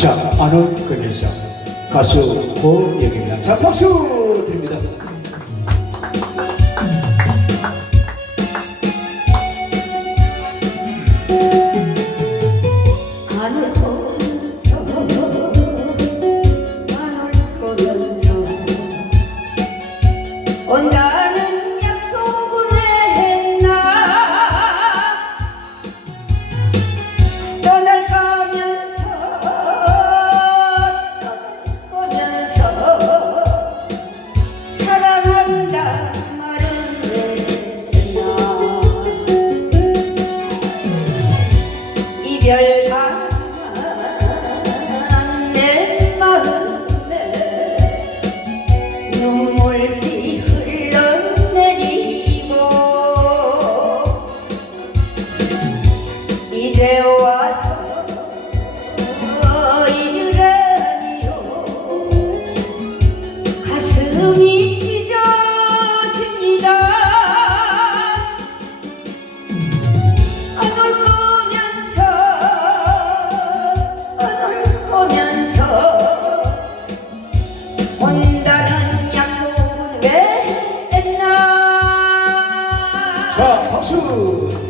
자, 아는 그녀죠. 가수 고영입니다. 자, 박수 드립니다. 열반한 내 마음에 눈물이 흘러내리고 자 박수!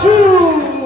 树。